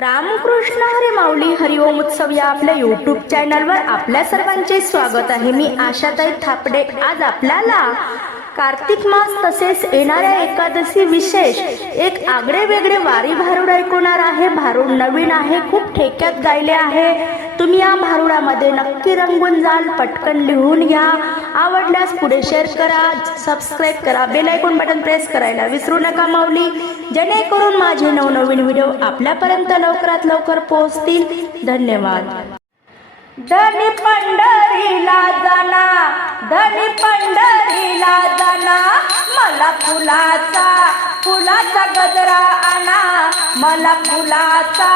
रामकृष्ण हरी माऊली हरिओम उत्सव या आपल्या युट्यूब चॅनलवर आपल्या सर्वांचे स्वागत आहे. मी आशाताई थापडे. आज आपल्याला कार्तिक मास तसेच येणाऱ्या एकादशी विशेष एक आगळे वेगळे वारी भारूड ऐकवणार आहे. भारूड नवीन आहे खूप ठेक्यात गायले आहे. तुम्ही या भारुडामध्ये नक्की रंगून जाल पटकन लिहून घ्या. आवडल्यास पुढे शेअर करा सबस्क्राईब करा बेल बटन प्रेस करायला विसरू नका माऊली. जेणेकरून माझे नवनवीन व्हिडिओ आपल्यापर्यंत लवकरात लवकर पोहोचतील. धन्यवाद. धनी पंढरीला जाना धनी पंढरीला जाना मला फुलाचा फुलाचा गजरा आणा मला फुलाचा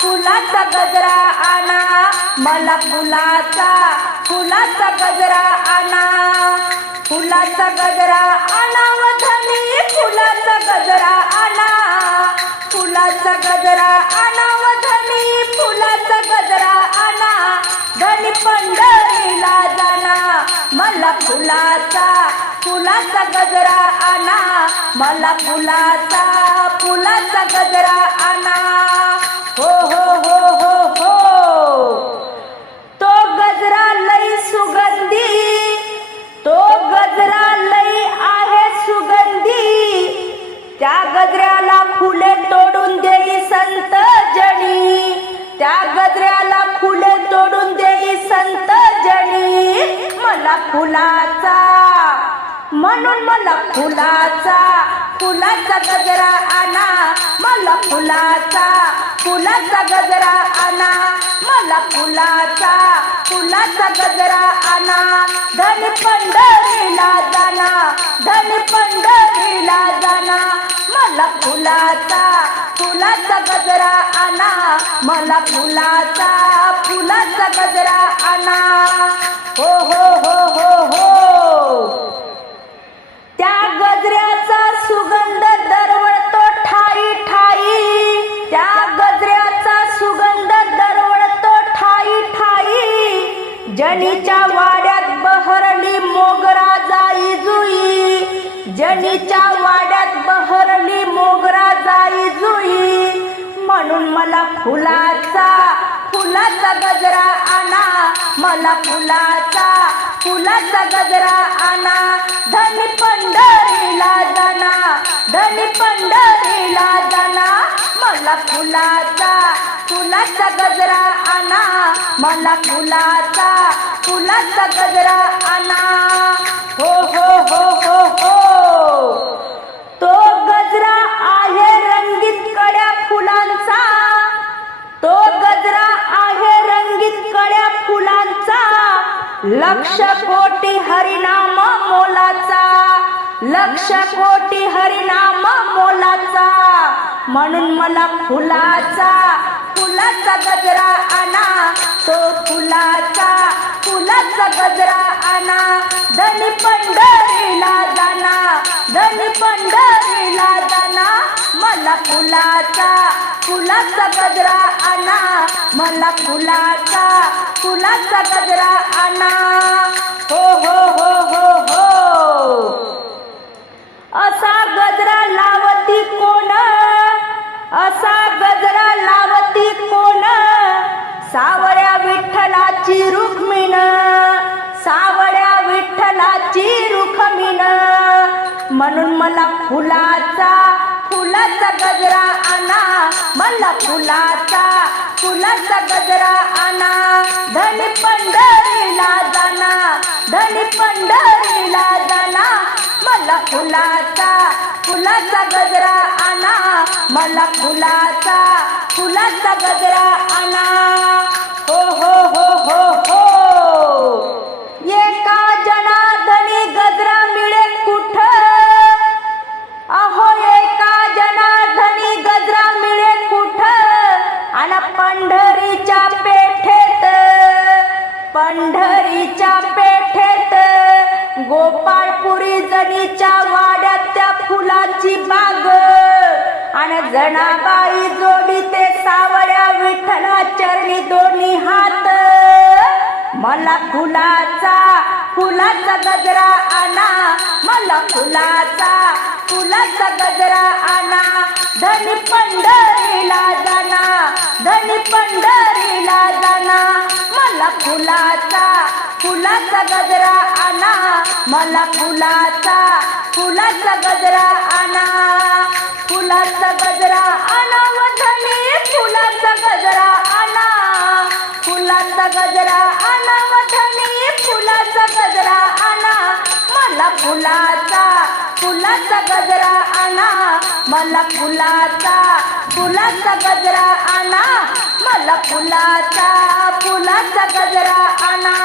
फुलाचा गजरा आणा. मला फुलाचा फुलाचा गजरा आणा. फुलाचा गजरा आणा धनी फुलाचा गजरा आणा. फुलाचा गजरा आणा व धनी फुलाचा गजरा आणा. धनी पंढरीला जाना मला फुलाचा फुलाचा गजरा आणा. मला फुलाचा फुलाचा गजरा आणा. फुलाचा. म्हणून मला फुलाचा फुलाचा गजरा आणा. मला फुलाचा फुलाचा गजरा आणा. मला फुलाचा फुलाचा गजरा आणा. धन पंढरीला जाना धन पंढरीला जाना. मला फुलाचा फुलाचा गजरा आणा. मला फुलाचा फुलाचा गजरा आणा. हो हो हो. हो हो जनीच्या वाड्यात बहरली मोगरा जाई जुई. जनीच्या वाड्यात बहरली मोगरा जाई जुई. म्हणून मला फुलाचा फुलाचा गजरा आणा. मला फुलाचा फुलाचा गजरा आणा. धनी पंढरीला जाणा. धनी पंढरीला मला फुलाचा फुलाचा गजरा आणा. मला फुलाचा फुलाचा गजरा आणा. हो हो हो हो हो. तो गजरा आहे रंगीत कड्या फुलांचा. तो गजरा आहे रंगीत कड्या फुलांचा. लक्ष कोटी हरिनाम मोलाचा. लक्ष कोटी हरिनाम मोलाचा. म्हणून मला फुलाचा फुलाचा गजरा आणा. तो फुलाचा फुलाचा गजरा आणा. धनी पंढरीला जाना धनी पंढरीला जाना. मला फुलाचा फुलाचा गजरा आणा. मला फुलाचा फुलाचा गजरा आणा. हो हो हो हो हो. असा असा गजरा लावती कोण? सावळ्या विठ्ठलाची रुक्मिण. सावळ्या विठ्ठलाची रुखमिण म्हणून मला फुलाचा फुलाचा गजरा आणा. मला फुलाचा फुलाचा गजरा आणा. धनी पंढरीला जाना धनी पंढरीला जाना. मला फुलाचा फुलाचा गजरा मला फुलाचा फुलाचा गजरा आणा. हो हो हो हो हो. एका जनाधनी गजरा मिळेल कुठ? अहो एका जनाधनी गजरा मिळेल कुठ? आणि पंढरीच्या पेठेत पंढरीच्या पेठेत गोपाळपुरी जणीच्या वाड्यात त्या फुलाची बाग. आणि जनाबाई जोडी ते सावळ्या विठ्ठला चरणी दोन्ही हात. मला फुलाचा फुलाचा गजरा आणा. मला फुलाचा फुलाचा गजरा आणा. धन पंढरीला जाना धन पंढरीला जाना. मला फुलाचा फुलाचा गजरा आणा. मला फुलाचा फुलाचा गजरा आणा. फुलाचा गजरा आणा वधनी फुलाचा गजरा आणा. फुलाचा गजरा आणा वधनी फुलाचा गजरा आणा. मला फुलाचा फुलाचा गजरा आणा. मला फुलाचा फुलाचा गजरा आणा. मला फुलाचा फुलाचा गजरा आणा.